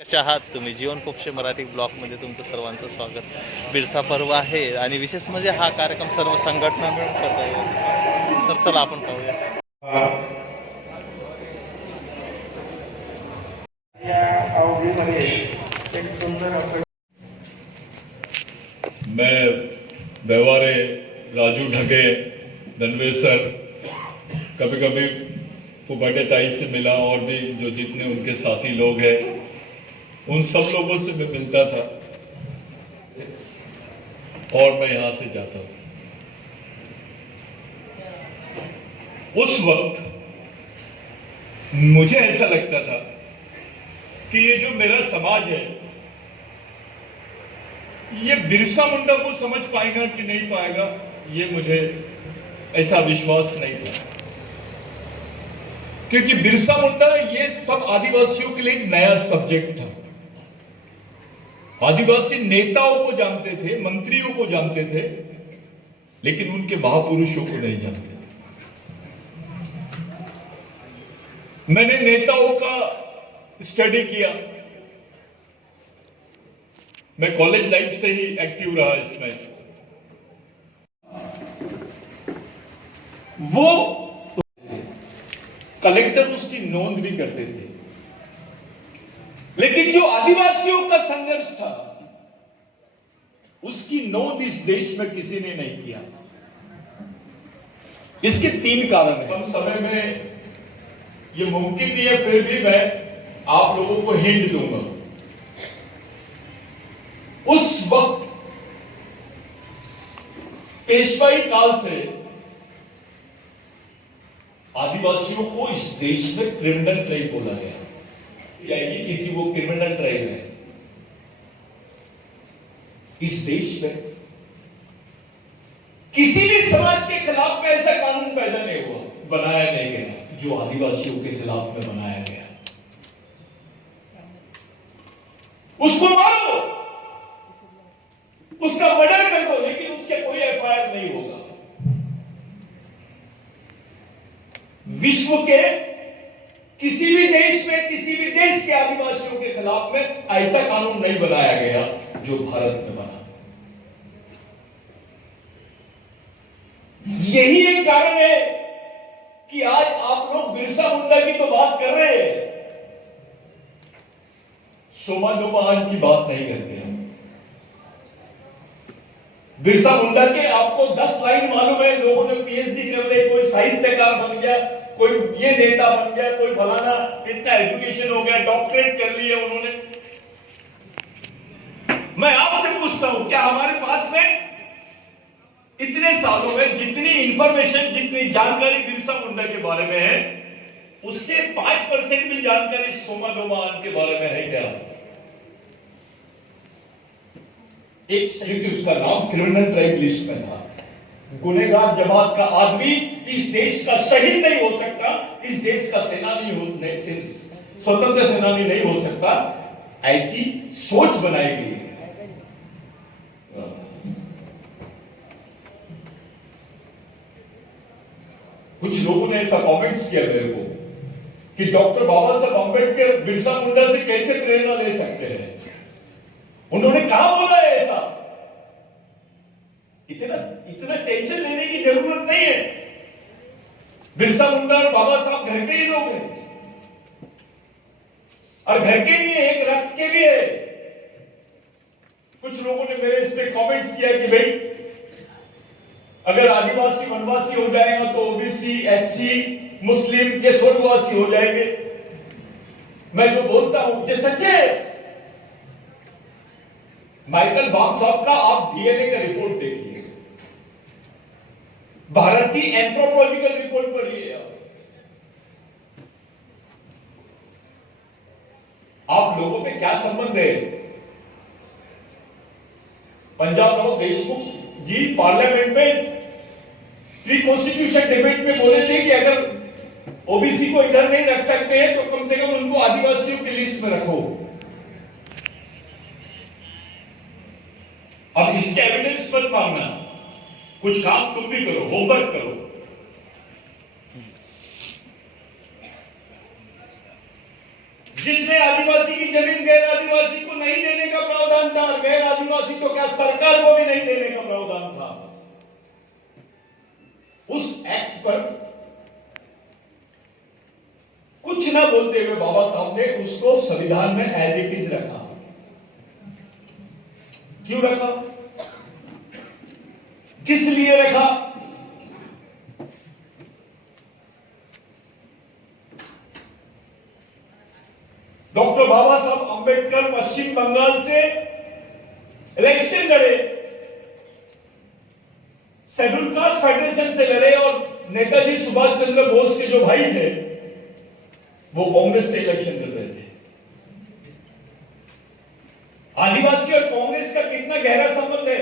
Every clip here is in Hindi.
कशा आहात तुम्ही? जीवन पोपशे मराठी ब्लॉगमध्ये तुमचं सर्वांचं स्वागत. बिरसा पर्व आहे आणि विशेष म्हणजे हा कार्यक्रम सर्व संघटना मिळून करतो. तर चला आपण पाहूया. मैं व्यवहारे राजू ढगे धनवे सर कभी कभी फुफाटे ताई से मिला और भी जो जितने उनके साथी लोग हैं उन सब लोगों से मैं मिलता था और मैं यहां से जाता हूं. उस वक्त मुझे ऐसा लगता था कि ये जो मेरा समाज है ये बिरसा मुंडा को समझ पाएगा कि नहीं पाएगा, ये मुझे ऐसा विश्वास नहीं था. क्योंकि बिरसा मुंडा ये सब आदिवासियों के लिए एक नया सब्जेक्ट था. आदिवासी नेताओं को जानते थे, मंत्रियों को जानते थे, लेकिन उनके महापुरुषों को नहीं जानते थे. मैंने नेताओं का स्टडी किया. मैं कॉलेज लाइफ से ही एक्टिव रहा इसमें. वो कलेक्टर उसकी नोंद भी करते थे, लेकिन जो आदिवासियों का संघर्ष था उसकी नोंद इस देश में किसी ने नहीं किया. इसके 3 कारण हैं. कम समय में ये मुमकिन नहीं है, फिर भी मैं आप लोगों को हिंट दूंगा. उस वक्त पेशवाई काल से आदिवासियों को इस देश में क्रिमिनल ट्राइब बोला गया, क्योंकि वो क्रिमिनल ट्राइब है. इस देश में किसी भी समाज के खिलाफ में ऐसा कानून पैदा नहीं हुआ, बनाया नहीं गया जो आदिवासियों के खिलाफ में बनाया गया. उसको मारो, उसका मर्डर कर दो, लेकिन उसके कोई एफआईआर नहीं होगा. विश्व के किसी भी देश में, किसी भी देश के आदिवासियों के खिलाफ में ऐसा कानून नहीं बनाया गया जो भारत में बना. यही एक कारण है कि आज आप लोग बिरसा मुंडा की तो बात कर रहे हैं, सोमा लोमहन की बात नहीं करते हैं. बिरसा मुंडा के आपको 10 लाइन मालूम है. लोगों ने पीएचडी कर ली, कोई साहित्यकार बन गया, कोई ये नेता बन गया, कोई फलाना इतना एजुकेशन हो गया, डॉक्टरेट कर ली है उन्होंने. मैं आपसे पूछता हूं, क्या हमारे पास में इतने सालों में जितनी इंफॉर्मेशन, जितनी जानकारी बिरसा मुंडा के बारे में है, उससे 5% भी जानकारी सोमा लोमहन के बारे में है क्या? एक क्योंकि उसका नाम क्रिमिनल ट्राइब लिस्ट में था. गुनहगार जमात का आदमी इस देश का शहीद नहीं हो सकता, इस देश का सेनानी स्वतंत्र सेनानी नहीं हो सकता. ऐसी सोच बनाई गई है. कुछ लोगों ने ऐसा कमेंट्स किया मेरे को कि डॉक्टर बाबा साहब अंबेडकर बिरसा मुंडा से कैसे प्रेरणा ले सकते हैं. उन्होंने कहा बोला है ऐसा? इतना टेंशन लेने की जरूरत नहीं है. बिरसा मुंडा और बाबा साहब घर के ही लोग हैं, और घर के नहीं है, एक रक्त के भी है. कुछ लोगों ने मेरे इस पे कमेंट्स किया कि भाई अगर आदिवासी वनवासी हो जाएगा तो ओबीसी, एससी, मुस्लिम ये स्वर्गवासी हो जाएंगे. मैं जो बोलता हूं ये सच है. माइकल बाम साहब का आप डीएनए का रिपोर्ट देखिए, भारतीय एंथ्रोपोलॉजिकल रिपोर्ट पढ़िए. आप लोगों में क्या संबंध है? पंजाब राव देशमुख जी पार्लियामेंट में प्री कॉन्स्टिट्यूशन डिबेट में बोले थे कि अगर ओबीसी को इधर नहीं रख सकते हैं तो कम से कम उनको आदिवासियों की लिस्ट में रखो. अब इसके एविडेंस मत मांगना, कुछ काम तुम भी करो, होमवर्क करो. जिसने आदिवासी की जमीन दे तो क्या सरकार को भी नहीं देने का प्रावधान था। उस एक्ट पर कुछ ना बोलते हुए बाबा साहब ने उसको संविधान में एज इट इज रखा। क्यों रखा, किस लिए रखा? डॉक्टर बाबा साहब अंबेडकर पश्चिम बंगाल से इलेक्शन लड़े, शेड्यूल कास्ट फेडरेशन से लड़े और नेताजी सुभाष चंद्र बोस के जो भाई थे वो कांग्रेस से इलेक्शन लड़ रहे थे। आदिवासी और कांग्रेस का कितना गहरा संबंध है।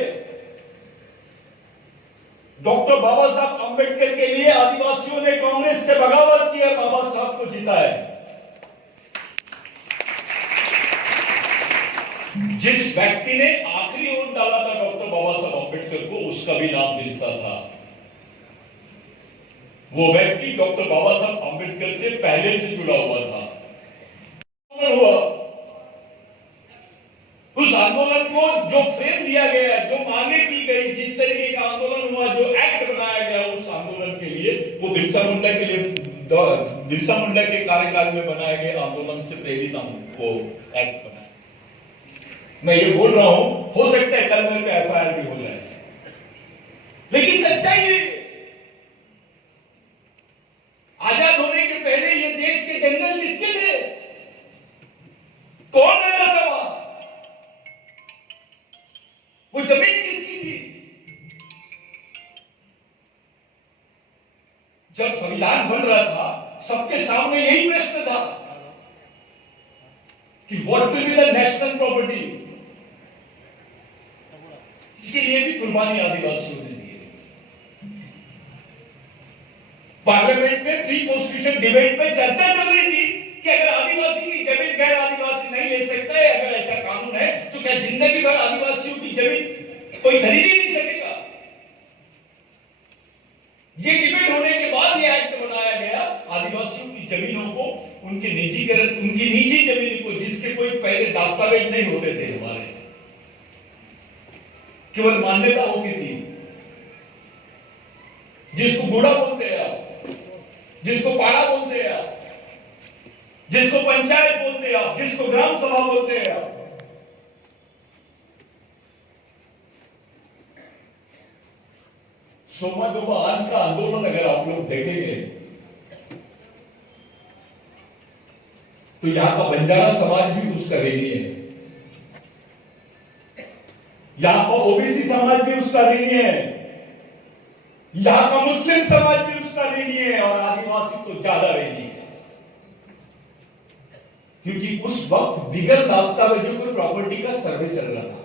डॉक्टर बाबा साहब अंबेडकर के लिए आदिवासियों ने कांग्रेस से बगावत की और बाबा साहब को जिताया। जिस व्यक्ति ने आखिरी वोट डाला था डॉक्टर बाबा साहब अंबेडकर को, उसका भी नाम बिरसा था। वो व्यक्ति डॉक्टर बाबा साहब अंबेडकर से पहले से जुड़ा हुआ था। हुआ उस आंदोलन को जो फ्रेम दिया गया, जो मांगे की गई, जिस तरीके का आंदोलन हुआ, जो एक्ट बनाया गया उस आंदोलन के लिए, वो बिरसा मुंडा के लिए, बिरसा मुंडा के कार्यकाल में बनाए गए आंदोलन से प्रेरित वो एक्ट बनाया। मैं ये बोल रहा हूं, हो सकता है कल मेरे पे एफआईआर भी हो जाए, लेकिन सच्चाई है आजाद होने के पहले ये देश के जंगल किसके थे? कौन रहता था वहां? वो जमीन किसकी थी? जब संविधान बन रहा था सबके सामने यही प्रश्न था कि what will be the national property. इसके लिए भी कुर्बानी आदिवासियों ने दी। पार्लियामेंट में प्री कॉन्स्टिट्यूशन डिबेट में चर्चा चल रही थी कि अगर आदिवासी की जमीन गैर आदिवासी नहीं ले सकता है, अगर ऐसा कानून है तो क्या जिंदगी भर आदिवासियों की जमीन कोई खरीद ही नहीं सकेगा। ये डिबेट होने के बाद ये एक्ट बनाया गया, आदिवासियों की जमीनों को, उनके निजीकरण, उनकी निजी जमीन को, जिसके कोई पहले दस्तावेज नहीं होते थे, हमारे केवल मान्यता होती थी, जिसको गुड़ा बोलते हैं आप, जिसको पाड़ा बोलते हैं आप, जिसको पंचायत बोलते हैं आप, जिसको ग्राम सभा बोलते हैं आप। सोमा आज का आंदोलन अगर आप लोग देखेंगे तो यहां का बंजारा समाज भी उसका ऋणी है, यहां का ओबीसी समाज भी उसका ऋणी है, यहां का मुस्लिम समाज भी उसका ऋणी है और आदिवासी तो ज्यादा ऋणी है, क्योंकि उस वक्त बिगर दस्तावेजों को प्रॉपर्टी का सर्वे चल रहा था।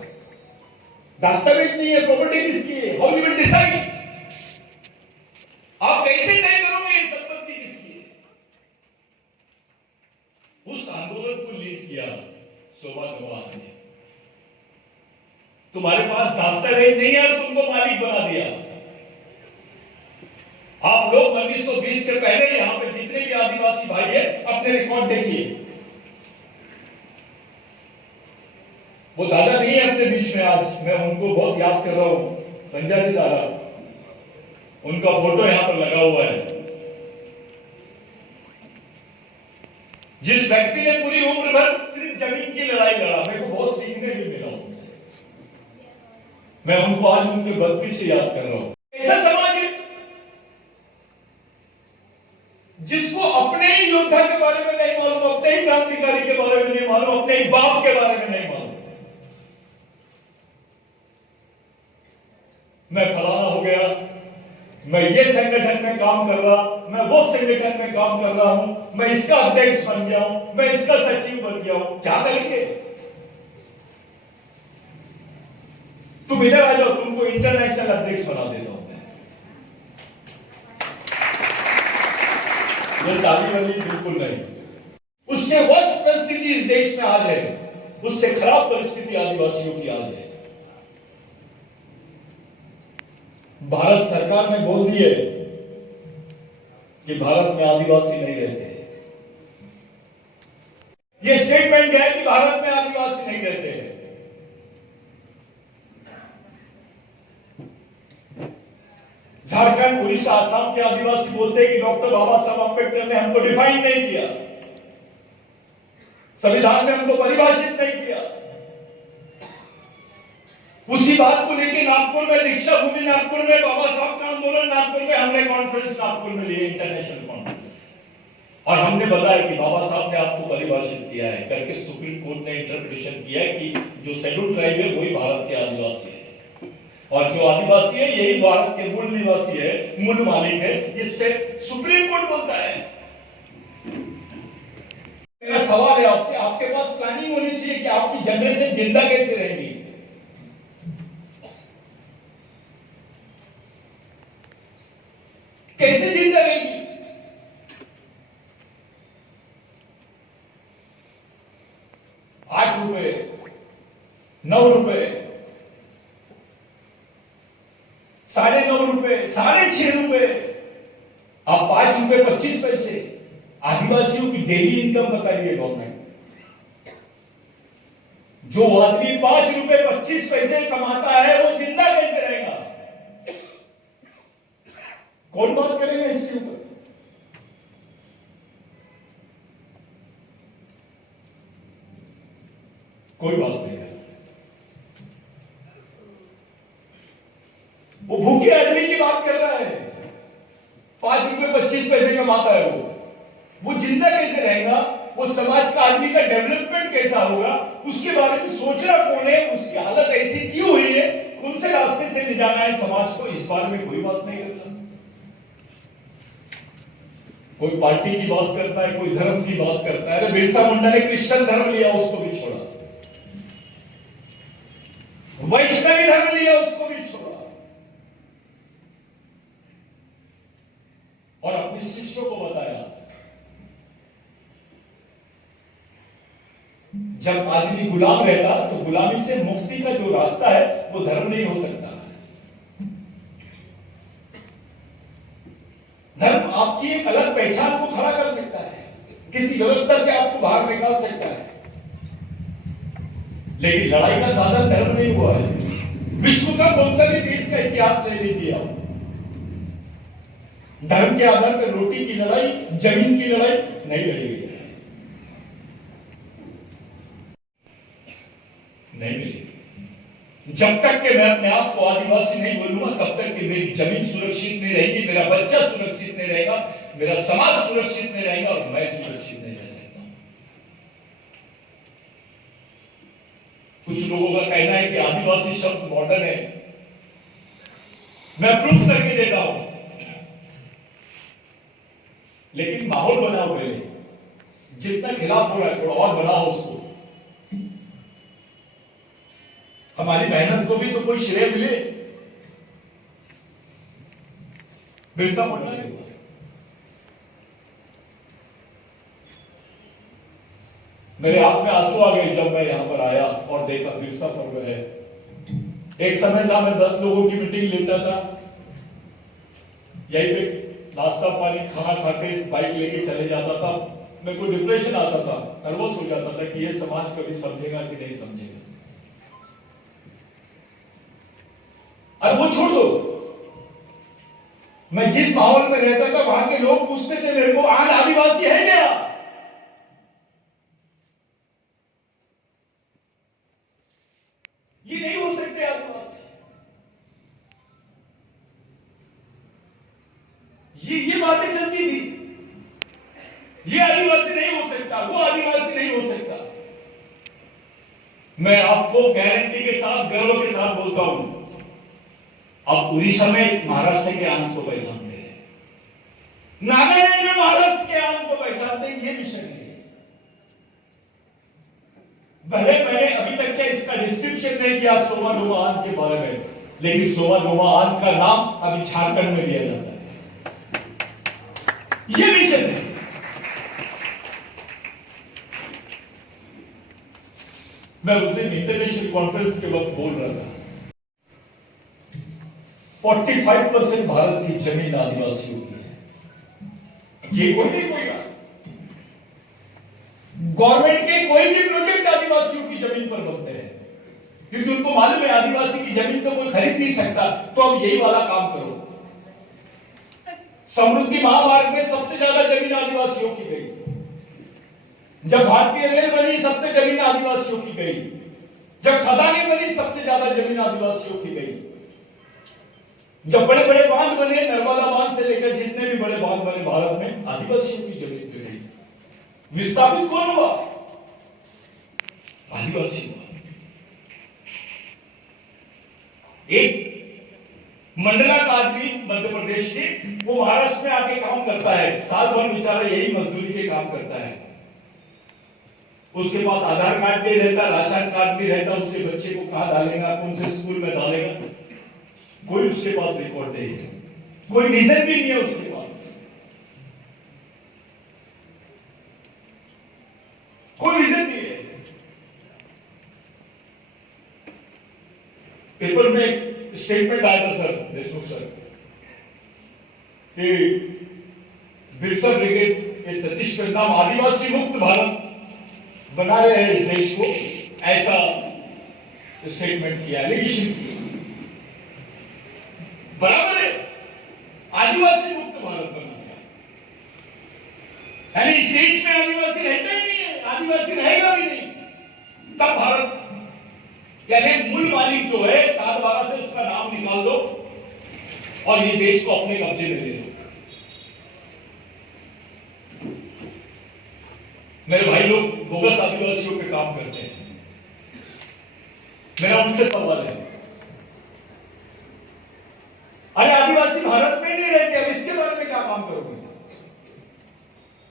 दस्तावेज नहीं है, प्रॉपर्टी किसकी है? How you will decide? आप कैसे तय करोगे ये संपत्ति किसकी है? उस आंदोलन को लीड किया शोभा गवाह ने। तुम्हारे पास दस्तावेज नहीं है तो तुमको मालिक बना दिया। आप लोग 1920 के पहले यहां पे जितने भी आदिवासी भाई है अपने रिकॉर्ड देखिए। वो दादा नहीं है अपने बीच में, आज मैं उनको बहुत याद कर रहा हूं, पंजाबी दादा, उनका फोटो यहां पर लगा हुआ है। जिस व्यक्ति ने पूरी उम्र भर सिर्फ जमीन की लड़ाई लड़ा, मेरे को बहुत सीखने भी मिला उनसे, मैं उनको आज उनके बदपी से याद कर रहा हूं। ऐसा समाज है जिसको अपने ही योद्धा के बारे में नहीं मालूम, अपने ही क्रांतिकारी के बारे में नहीं मालूम, अपने ही बाप के बारे में नहीं मालूम। मैं फलाना हो गया, मैं ये संगठन में काम कर रहा, मैं वो संगठन में काम कर रहा हूं, मैं इसका अध्यक्ष बन गया हूं, मैं इसका सचिव बन गया हूं। क्या करेंगे? तुम इधर आ जाओ, तुमको इंटरनेशनल अध्यक्ष बना देता हूं मैं। ये ताली वाली बिल्कुल नहीं। उससे वर्स्ट परिस्थिति इस देश में आज है, उससे खराब परिस्थिति आदिवासियों की आज है। भारत सरकार ने बोल दिए कि भारत में आदिवासी नहीं रहते। ये स्टेटमेंट है कि भारत में आदिवासी नहीं रहते हैं। नागालैंड, उड़ीसा, आसाम के आदिवासी बोलते हैं कि डॉक्टर बाबा साहब अम्बेडकर ने हमको डिफाइन नहीं किया, संविधान में हमको परिभाषित नहीं किया। उसी बात को लेकर नागपुर में, दीक्षा भूमि नागपुर में, बाबा साहब का आंदोलन नागपुर में, हमने कॉन्फ्रेंस नागपुर में लिए, इंटरनेशनल कॉन्फ्रेंस, और हमने बताया कि बाबा साहब ने आपको परिभाषित किया है करके सुप्रीम कोर्ट ने इंटरप्रिटेशन किया है कि जो शेड्यूल ट्राइब है वही भारत के आदिवासी है, और जो आदिवासी है यही भारत के मूल निवासी है, मूल मालिक है, ये सुप्रीम कोर्ट बोलता है। मेरा सवाल है आपसे, आपके पास प्लानिंग होनी चाहिए कि आपकी जनरेशन जिंदा कैसे रहेगी। कैसे जिंदा रहेगी? 8 रुपए, 9 रुपए, 9.5 रुपए, 6.5 रुपए, अब 5 रुपए 25 पैसे। आदिवासियों की डेली इनकम बताइए गवर्नमेंट। जो आदमी 5 रुपए 25 पैसे कमाता है वो जिंदा कैसे रहेगा? कौन बात करेगा इसके ऊपर? कोई बात नहीं है। वो भूखे आदमी की बात कर रहा है, 5 रुपए 25 पैसे कमाता है, वो जिंदा कैसे रहेगा? वो समाज का आदमी का डेवलपमेंट कैसा होगा? उसके बारे में सोचना कौन है? उसकी हालत ऐसी क्यों हुई है? कौन से रास्ते से ले जाना है समाज को? इस बारे में कोई बात नहीं करता। कोई पार्टी की बात करता है, कोई धर्म की बात करता है। अरे बिरसा मुंडा ने क्रिश्चियन धर्म लिया, उसको भी छोड़ा, वैष्णवी धर्म लिया, उसको भी छोड़ा, और अपने शिष्यों को बताया जब आदमी गुलाम रहता तो गुलामी से मुक्ति का जो रास्ता है वो धर्म नहीं हो सकता। धर्म आपकी एक अलग पहचान को खड़ा कर सकता है, किसी व्यवस्था से आपको बाहर निकाल सकता है, लेकिन लड़ाई का साधन धर्म नहीं हुआ है। विश्व का कौन सा भी देश का इतिहास ले लीजिए आप, धर्म के आधार पर रोटी की लड़ाई, जमीन की लड़ाई नहीं लड़ी गई, नहीं मिली। जब तक कि मैं अपने आप को आदिवासी नहीं बोलूंगा तब तक कि मेरी जमीन सुरक्षित नहीं रहेगी, मेरा बच्चा सुरक्षित नहीं रहेगा, मेरा समाज सुरक्षित नहीं रहेगा, और मैं सुरक्षित नहीं रह सकता। कुछ लोगों का कहना है कि आदिवासी शब्द मॉडर्न है, मैं प्रूफ करके देता हूं, लेकिन माहौल बनाओ पहले, जितना खिलाफ हो रहा है थोड़ा और बनाओ उसको। हमारी मेहनत को भी तो कोई श्रेय मिले। बिरसा मुंडा ने मेरे आंख में आंसू आ गए जब मैं यहां पर आया और देखा बिरसा पर्व है। एक समय था मैं 10 लोगों की मीटिंग लेता था, यहीं पे नाश्ता पानी खाना खाके बाइक लेके चले जाता था। मेरे को डिप्रेशन आता था, नर्वस हो जाता था कि ये समाज कभी समझेगा कि नहीं समझेगा। और वो छोड़ दो, मैं जिस माहौल में रहता था वहां के लोग पूछते थे मेरे को, आज आदिवासी है क्या? ये नहीं हो सकते आदिवासी, ये बातें चलती थी। ये आदिवासी नहीं हो सकता, वो आदिवासी नहीं हो सकता। मैं आपको गारंटी के साथ, गर्व के साथ बोलता हूं, अब उड़ीसा में महाराष्ट्र के आनंद को पहचानते हैं, नागालैंड में महाराष्ट्र के आनंद को पहचानते हैं। ये विषय नहीं है। भले मैंने अभी तक क्या इसका डिस्क्रिप्शन नहीं किया सोमा लोमा आन के बारे में, लेकिन सोमा लोमा आन का नाम अभी झारखंड में लिया जाता है। ये विषय नहीं। मैं उस दिन इंटरनेशनल कॉन्फ्रेंस के वक्त बोल रहा था, 45% भारत की जमीन आदिवासियों की है। ये कोई नहीं कोई गवर्नमेंट के कोई भी प्रोजेक्ट आदिवासियों की जमीन पर बनते हैं, क्योंकि उनको मालूम है आदिवासी की जमीन तो कोई खरीद नहीं सकता, तो अब यही वाला काम करो। समृद्धि महामार्ग में सबसे ज्यादा जमीन आदिवासियों की गई। जब भारतीय रेल बनी सबसे जमीन आदिवासियों की गई। जब खदानें बनी सबसे ज्यादा जमीन आदिवासियों की गई। जब बड़े बड़े बांध बने, नर्मदा बांध से लेकर जितने भी बड़े बांध बने भारत में, आदिवासियों की जमीन पे गई। विस्थापित कौन हुआ? आदिवासी हुआ। एक मंडला का आदमी मध्य प्रदेश के, वो महाराष्ट्र में आके काम करता है, साल भर बेचारा यही मजदूरी के काम करता है। उसके पास आधार कार्ड नहीं रहता, राशन कार्ड नहीं रहता, उसके बच्चे को कहां डालेगा, कौन से स्कूल में डालेगा, कोई उसके पास रिकॉर्ड नहीं है, कोई रीजन भी नहीं है उसके पास, कोई रीजन नहीं है। पेपर में एक स्टेटमेंट आया था सर, देशमुख सर, कि बिरसा ब्रिगेड के सतीश पेदनाम आदिवासी मुक्त भारत बना रहे हैं इस देश को, ऐसा स्टेटमेंट किया, एलिगेशन किया। बराबर है, आदिवासी मुक्त भारत बना है, यानी इस देश में आदिवासी रहता ही नहीं है, आदिवासी रहेगा भी नहीं। तब भारत, यानी मूल मालिक जो है 7/12 से उसका नाम निकाल दो और ये देश को अपने कब्जे में ले लो। मेरे भाई लोग बोगस आदिवासियों पे काम करते हैं, मेरा उनसे सवाल है, अरे आदिवासी भारत में नहीं रहते, अब इसके बारे में क्या काम करोगे?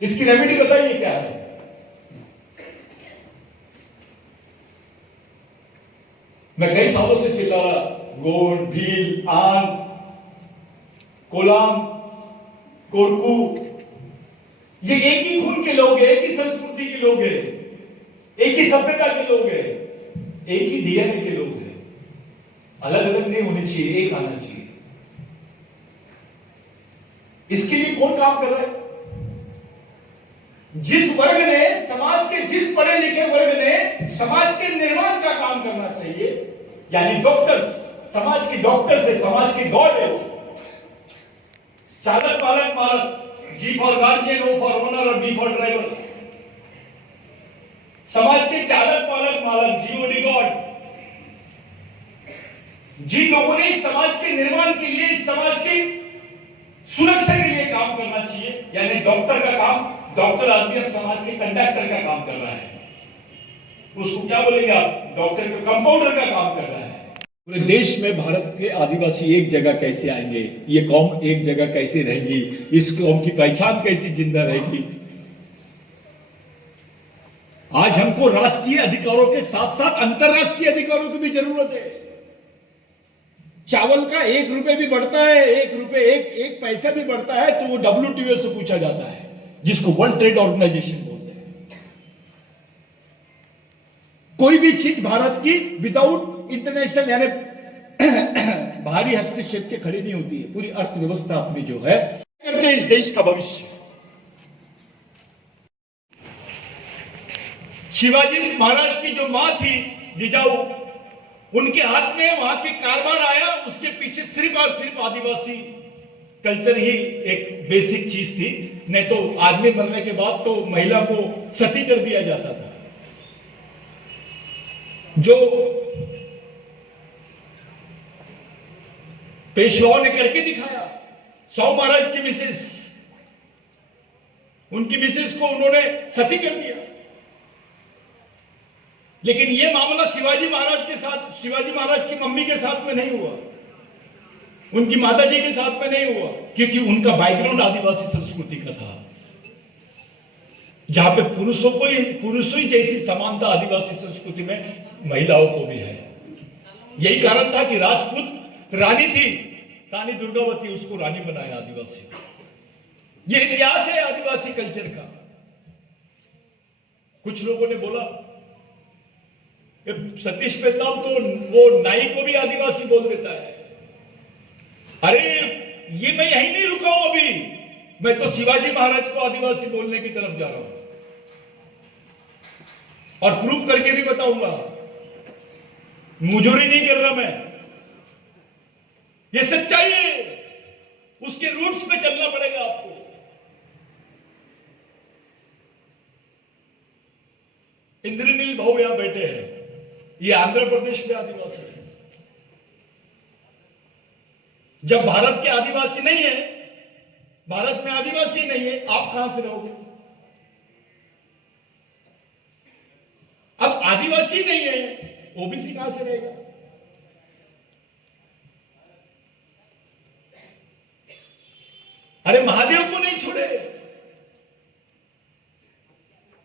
इसकी रेमेडी बताइए क्या है? मैं कई सालों से चिल्ला रहा, गोंड, भील, आन, कोलाम, कोरकू, ये एक ही खून के लोग हैं, एक ही संस्कृति के लोग हैं, एक ही सभ्यता के लोग हैं, एक ही डीएनए के लोग हैं। अलग अलग नहीं होने चाहिए, एक आना चाहिए। इसके लिए कौन काम कर रहा है? जिस वर्ग ने, समाज के जिस पढ़े लिखे वर्ग ने समाज के निर्माण का काम करना चाहिए, यानी डॉक्टर्स, समाज के डॉक्टर्स है, समाज के गॉड है वो, चालक पालक मालक, G for guardian, O for owner और बी फॉर ड्राइवर, समाज के चालक पालक मालक, जीओडी गॉड, जिन लोगों ने इस समाज के निर्माण के लिए, इस समाज की सुरक्षा के लिए काम करना चाहिए, यानी डॉक्टर का काम, डॉक्टर आदमी अब समाज के कंडक्टर का काम कर रहा है, उसको क्या बोलेंगे आप? डॉक्टर का कंपाउंडर का काम कर रहा है। पूरे देश में भारत के आदिवासी एक जगह कैसे आएंगे, ये कौम एक जगह कैसे रहेगी, इस कौम की पहचान कैसे जिंदा रहेगी? आज हमको राष्ट्रीय अधिकारों के साथ साथ अंतरराष्ट्रीय अधिकारों की भी जरूरत है। चावल का 1 रुपए भी बढ़ता है, 1 रुपए एक पैसा भी बढ़ता है तो वो WTO से पूछा जाता है, जिसको वर्ल्ड ट्रेड ऑर्गेनाइजेशन बोलते हैं। कोई भी चीज भारत की विदाउट इंटरनेशनल, यानी बाहरी हस्तक्षेप के खड़ी नहीं होती है। पूरी अर्थव्यवस्था अपनी जो है करके इस देश का भविष्य। शिवाजी महाराज की जो मां थी जिजाऊ, उनके हाथ में वहां के कारभार आया, उसके पीछे सिर्फ और सिर्फ आदिवासी कल्चर ही एक बेसिक चीज थी। नहीं तो आदमी मरने के बाद तो महिला को सती कर दिया जाता था। जो पेशवाओं ने करके दिखाया, शाहू महाराज की मिसेस, उनकी मिसेस को उन्होंने सती कर दिया। लेकिन यह मामला शिवाजी महाराज के साथ, शिवाजी महाराज की मम्मी के साथ में नहीं हुआ, उनकी माताजी के साथ में नहीं हुआ, क्योंकि उनका बैकग्राउंड आदिवासी संस्कृति का था, जहां पे पुरुषों ही जैसी समानता आदिवासी संस्कृति में महिलाओं को भी है। यही कारण था कि राजपूत रानी थी, रानी दुर्गावती, उसको रानी बनाया आदिवासी। यह इतिहास है आदिवासी कल्चर का। कुछ लोगों ने बोला सतीश पेदनाम तो वो नाई को भी आदिवासी बोल देता है। अरे ये मैं यहीं नहीं रुका हूं, अभी मैं तो शिवाजी महाराज को आदिवासी बोलने की तरफ जा रहा हूं और प्रूफ करके भी बताऊंगा। मुजोरी नहीं कर रहा मैं, ये सच्चाई है। उसके रूट्स पे चलना पड़ेगा आपको। इंद्रनील भाऊ यहां बैठे हैं, ये आंध्र प्रदेश में आदिवासी है। जब भारत के आदिवासी नहीं है, भारत में आदिवासी नहीं है, आप कहां से रहोगे? अब आदिवासी नहीं है, ओबीसी कहां से रहेगा? अरे महादेव को नहीं छोड़े।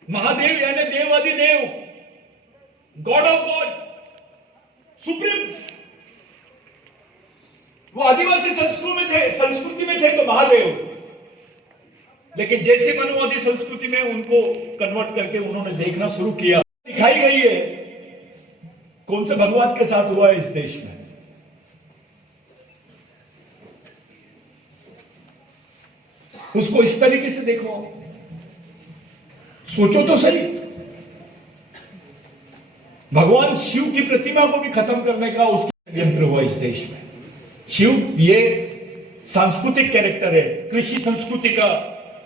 महादेव यानी देवादिदेव, गॉड ऑफ गॉड, सुप्रीम, वो आदिवासी संस्कृति में थे तो महादेव। लेकिन जैसे मनुवादी संस्कृति में उनको कन्वर्ट करके उन्होंने देखना शुरू किया, दिखाई गई है कौन से भगवान के साथ हुआ है इस देश में। उसको इस तरीके से देखो, सोचो तो सही। भगवान शिव की प्रतिमा को भी खत्म करने का उसका यंत्र हुआ इस देश में। शिव ये सांस्कृतिक कैरेक्टर है, कृषि संस्कृति का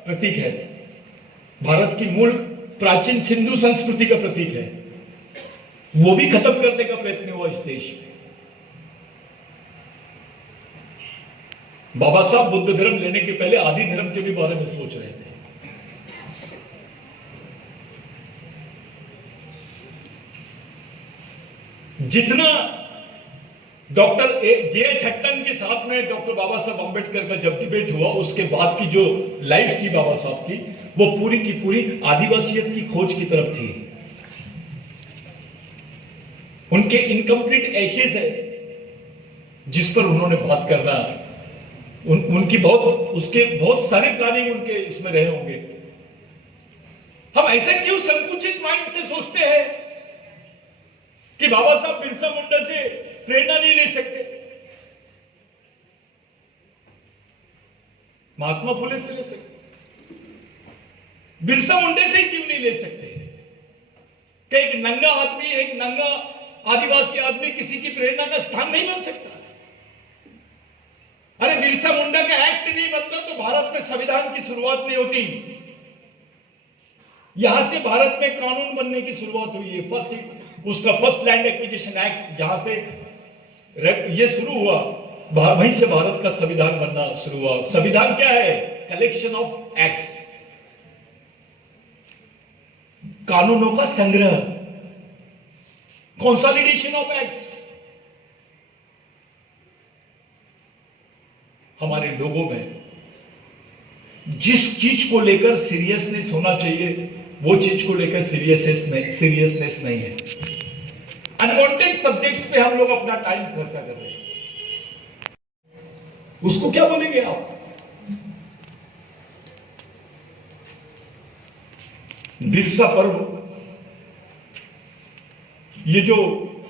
प्रतीक है, भारत की मूल प्राचीन सिंधु संस्कृति का प्रतीक है। वो भी खत्म करने का प्रयत्न हुआ इस देश में। बाबा साहब बुद्ध धर्म लेने के पहले आदि धर्म के भी बारे में सोच रहे थे। जितना डॉक्टर जे.एच. हट्टन के साथ में डॉक्टर बाबा साहब अंबेडकर का जब डिबेट हुआ, उसके बाद की जो लाइफ थी बाबा साहब की, वो पूरी की पूरी आदिवासियत की खोज की तरफ थी। उनके इनकम्प्लीट एशेज है जिस पर उन्होंने बात करना, उनकी उसके बहुत सारे प्लानिंग उनके इसमें रहे होंगे। हम ऐसे क्यों संकुचित माइंड से सोचते हैं कि बाबा साहब बिरसा मुंडा से प्रेरणा नहीं ले सकते, महात्मा फुले से ले सकते, बिरसा मुंडे से क्यों नहीं ले सकते? कि एक नंगा आदमी, एक नंगा आदिवासी आदमी किसी की प्रेरणा का स्थान नहीं बन सकता? अरे बिरसा मुंडा का एक्ट नहीं बनता तो भारत में संविधान की शुरुआत नहीं होती। यहां से भारत में कानून बनने की शुरुआत हुई है। उसका फर्स्ट लैंड एक्विजिशन एक्ट जहां से ये शुरू हुआ, वहीं से भारत का संविधान बनना शुरू हुआ। संविधान क्या है? कलेक्शन ऑफ एक्ट्स, कानूनों का संग्रह, कंसोलिडेशन ऑफ एक्ट्स। हमारे लोगों में जिस चीज को लेकर सीरियसनेस होना चाहिए, वो चीज को लेकर सीरियसनेस नहीं है। अनवांटेड सब्जेक्ट्स पे हम लोग अपना टाइम खर्चा कर रहे हैं। उसको क्या बोलेंगे आप? बिरसा पर्व, ये जो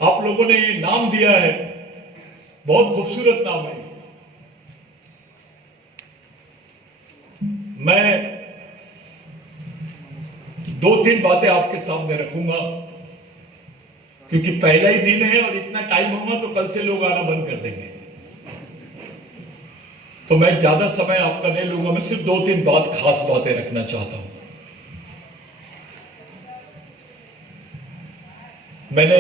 आप लोगों ने ये नाम दिया है, बहुत खूबसूरत नाम है। मैं 2-3 बातें आपके सामने रखूंगा क्योंकि पहला ही दिन है और इतना टाइम होगा तो कल से लोग आना बंद कर देंगे। तो मैं ज्यादा समय आपका नहीं लूंगा, मैं सिर्फ 2-3 खास बातें रखना चाहता हूं। मैंने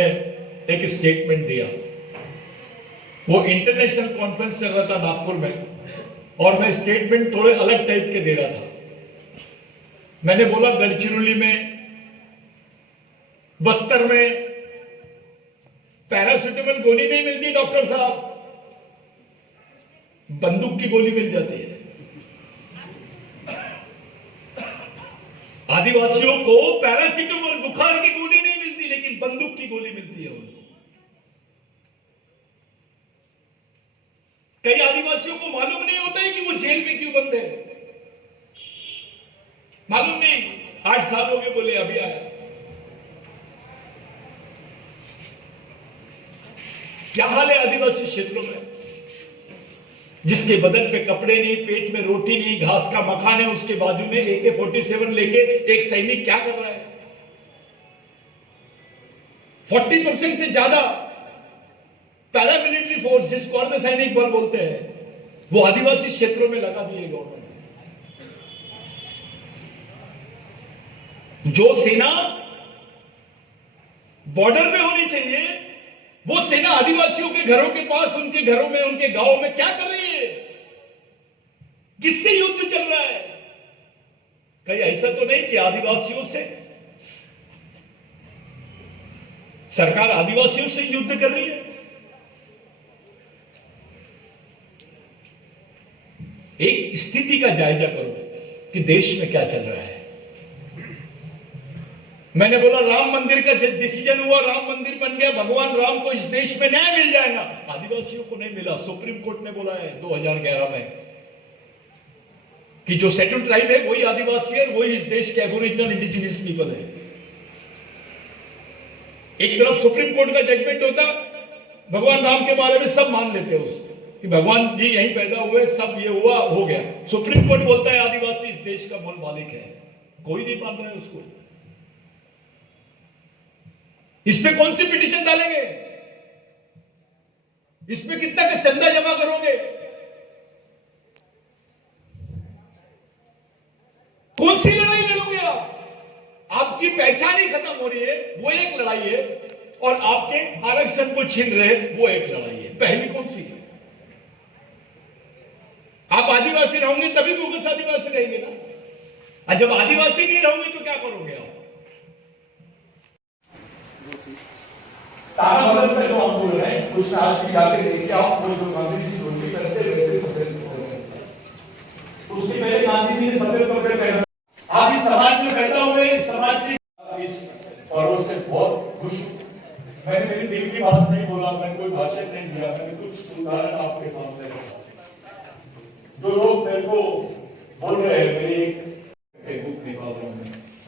एक स्टेटमेंट दिया, वो इंटरनेशनल कॉन्फ्रेंस चल रहा था नागपुर में, और मैं स्टेटमेंट थोड़े अलग टाइप के दे रहा था। मैंने बोला गढ़चिरौली में, बस्तर में पैरासिटामोल गोली नहीं मिलती डॉक्टर साहब, बंदूक की गोली मिल जाती है। आदिवासियों को पैरासिटामोल बुखार की गोली नहीं मिलती, लेकिन बंदूक की गोली मिलती है उनको। कई आदिवासियों को मालूम नहीं होता है कि वो जेल में क्यों बंद है, मालूम नहीं। 8 साल हो गए, बोले अभी आया। क्या हाल है आदिवासी क्षेत्रों में? जिसके बदन पे कपड़े नहीं, पेट में रोटी नहीं, घास का मकान है, उसके बाजू में AK-47 लेके एक सैनिक क्या कर रहा है? 40% से ज्यादा पैरामिलिट्री फोर्स, जिसको अर्धसैनिक बल बोलते हैं, वो आदिवासी क्षेत्रों में लगा दिए गवर्नमेंट। जो सेना बॉर्डर पे होनी चाहिए, वो सेना आदिवासियों के घरों के पास, उनके घरों में, उनके गांवों में क्या कर रही है? किससे युद्ध चल रहा है? कहीं ऐसा तो नहीं कि आदिवासियों से, सरकार आदिवासियों से युद्ध कर रही है? एक स्थिति का जायजा करो कि देश में क्या चल रहा है। मैंने बोला राम मंदिर का डिसीजन हुआ, राम मंदिर बन गया, भगवान राम को इस देश में न्याय मिल जाएगा। आदिवासियों को नहीं मिला। सुप्रीम कोर्ट ने बोला है 2011 में कि जो शेड्यूल ट्राइब है वही आदिवासी है, वही इस देश के एबोरिजिनल इंडिजिनियस पीपल है। एक तरफ सुप्रीम कोर्ट का जजमेंट होता, भगवान राम के बारे में सब मान लेते हैं उसको कि भगवान जी यहीं पैदा हुए, सब ये हुआ, हो गया। सुप्रीम कोर्ट बोलता है आदिवासी इस देश का मूल मालिक है, कोई नहीं मान रहा है उसको। इस पे कौन सी पिटीशन डालेंगे? इसमें कितना का चंदा जमा करोगे? कौन सी लड़ाई लड़ोगे आप? आपकी पहचान ही खत्म हो रही है, वो एक लड़ाई है, और आपके आरक्षण को छीन रहे वो एक लड़ाई है। पहली कौन सी है? आप आदिवासी रहोगे तभी बोगस आदिवासी रहेंगे ना। और जब आदिवासी नहीं रहोगे तो क्या करोगे आप? तारा बदल से जो हम बोल रहे हैं, कुछ आज की जाके देखिए आप, वो जो गांधी जी ढोलकी करते वैसे सफेद कपड़े, उससे पहले गांधी जी ने सफेद कपड़े पहने। आप इस समाज में पैदा हुए, इस समाज की इस पर्व से बहुत खुश हूं। मैंने मेरी दिल की बात नहीं बोला, मैंने कोई भाषण नहीं दिया, मैंने कुछ उदाहरण आपके सामने रखा। जो लोग मेरे को बोल रहे हैं मेरी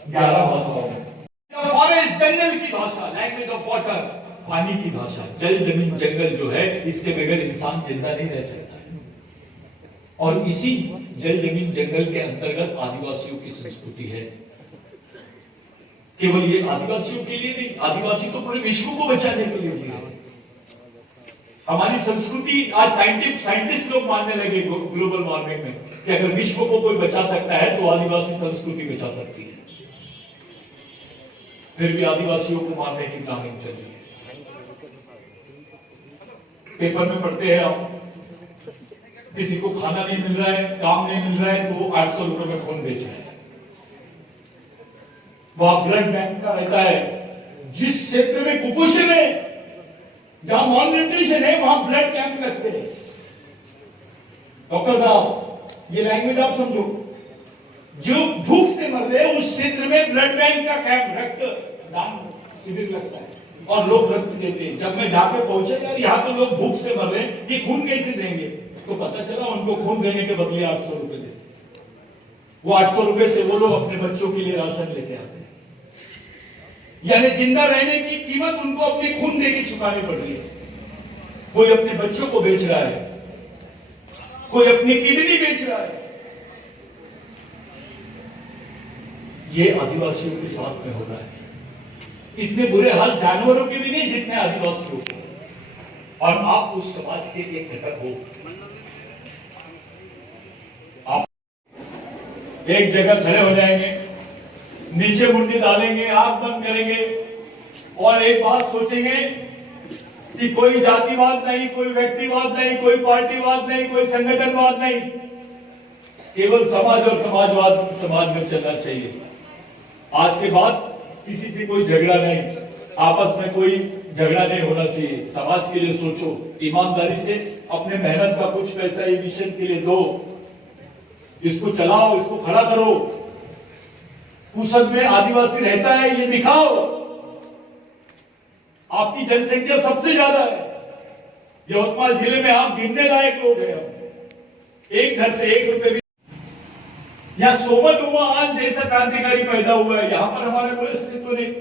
11 भाषाओं में, फॉरेस्ट जंगल की भाषा, लैंग्वेज ऑफ वाटर, पानी की भाषा, जल जमीन जंगल जो है, इसके बगैर इंसान जिंदा नहीं रह सकता है। और इसी जल जमीन जंगल के अंतर्गत आदिवासियों की संस्कृति है। केवल ये आदिवासियों के लिए नहीं, आदिवासी तो पूरे विश्व को बचाने के लिए है। हमारी संस्कृति आज साइंटिस्ट लोग मानने लगे ग्लोबल वार्मिंग में कि अगर विश्व को कोई बचा सकता है तो आदिवासी संस्कृति बचा सकती है। फिर भी आदिवासियों को मारने की प्लानिंग चल रही है। पेपर में पढ़ते हैं आप, किसी को खाना नहीं मिल रहा है, काम नहीं मिल रहा है, तो वो 800 रुपए में खून बेच रहे हैं। वहां ब्लड बैंक का रहता है। जिस क्षेत्र में कुपोषण है, जहां मॉल न्यूट्रिशन है, वहां ब्लड कैंप लगते हैं। डॉक्टर साहब, ये लैंग्वेज आप समझो, जो भूख से मर रहे हैं उस क्षेत्र में ब्लड बैंक का कैंप, रक्त दान शिविर लगता है और लोग रक्त देते हैं। जब मैं जाके पहुंचे यार, यहाँ तो लोग भूख से मर रहे हैं, ये खून कैसे देंगे? तो पता चला उनको खून देने के बदले 800 रुपए देते। वो 800 रुपए से वो लोग अपने बच्चों के लिए राशन लेके आते हैं। यानी जिंदा रहने की कीमत उनको अपने खून देके चुकानी पड़ रही है। कोई अपने बच्चों को बेच रहा है, कोई अपनी किडनी बेच रहा है। ये आदिवासियों के साथ में हो रहा है। इतने बुरे हाल जानवरों के भी नहीं जितने आदिवासियों के। और आप उस समाज के एक घटक हो। आप एक जगह खड़े हो जाएंगे, नीचे मुंडी डालेंगे, आंख बंद करेंगे और एक बात सोचेंगे कि कोई जातिवाद नहीं, कोई व्यक्तिवाद नहीं, कोई पार्टीवाद नहीं, कोई संगठनवाद नहीं, केवल समाज और समाजवाद समाज में चलना चाहिए। आज के बाद किसी से कोई झगड़ा नहीं, आपस में कोई झगड़ा नहीं होना चाहिए। समाज के लिए सोचो, ईमानदारी से अपने मेहनत का कुछ पैसा ये मिशन के लिए दो, इसको चलाओ, इसको खड़ा करो। कुशल में आदिवासी रहता है ये दिखाओ। आपकी जनसंख्या सबसे ज्यादा है यवतमाल जिले में, आप गिनने लायक लोग हैं। एक घर से 1 रुपए भी या सोमत हुआ आज जैसा क्रांतिकारी पैदा हुआ है, यहां पर हमारे कोई अस्तित्व नहीं,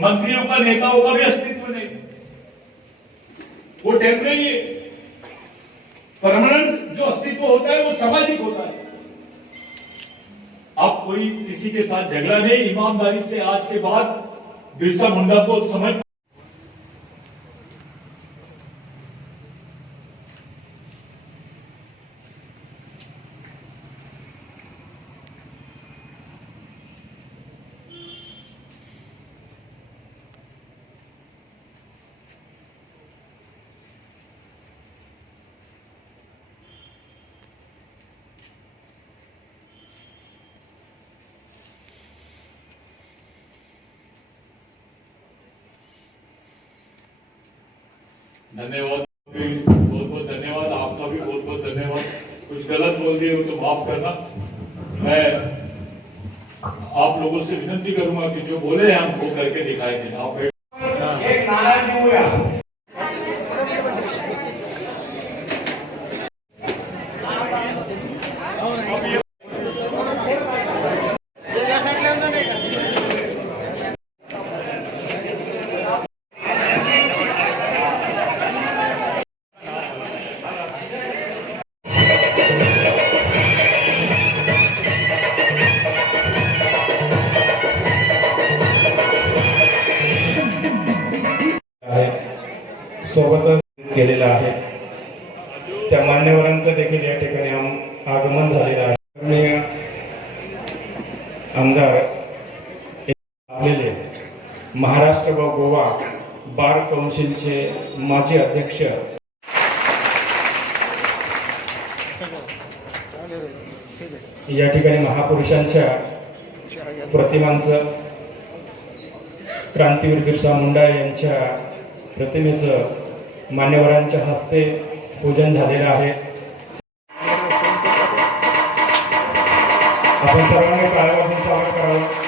मंत्रियों का, नेताओं का भी अस्तित्व नहीं। वो टेम्परेरी है। परमानेंट जो अस्तित्व होता है वो सामाजिक होता है। अब कोई किसी के साथ झगड़ा नहीं, ईमानदारी से आज के बाद बिरसा मुंडा को समझ धन्यवाद, बहुत बहुत धन्यवाद, आपका भी बहुत बहुत धन्यवाद। कुछ गलत बोल दिए हो तो माफ करना। मैं आप लोगों से विनती करूंगा कि जो बोले हैं हम वो करके दिखाएंगे। आप एक नारा दूंगा। सोबतच केलेला आहे. त्या मान्यवरांचं देखील या ठिकाणी आगमन झालेलं आहे. मी आमदार आपलेले महाराष्ट्र व गोवा बार कौन्सिलचे माजी अध्यक्ष या ठिकाणी महापुरुषांच्या प्रतिमांचं क्रांतीवीर बिरसा मुंडा यांच्या प्रतिमेचं मान्यवरांच्या हस्ते पूजन झालेलं आहे. आपण सर्वांनी टाळ्या वाजवून स्वागत करावं.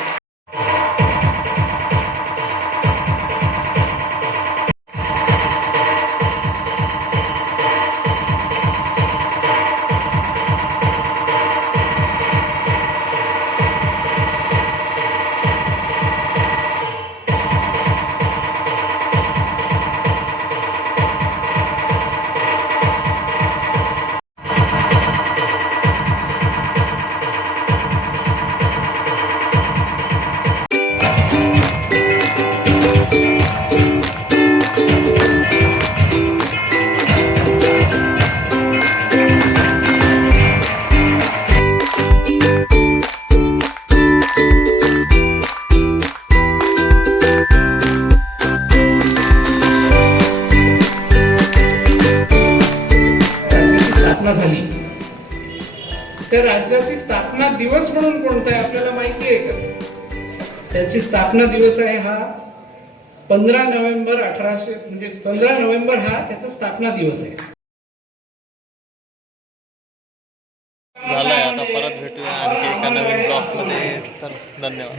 झाली तर राज्याची स्थापना दिवस म्हणून कोणता आहे आपल्याला माहिती आहे का? त्याची स्थापना दिवस आहे हा 15 नोव्हेंबर 1800 म्हणजे 15 नोव्हेंबर हा त्याचा स्थापना दिवस आहे. झालंय, आता परत भेटूया आणखी एका नवीन ब्लॉग मध्ये. तर धन्यवाद.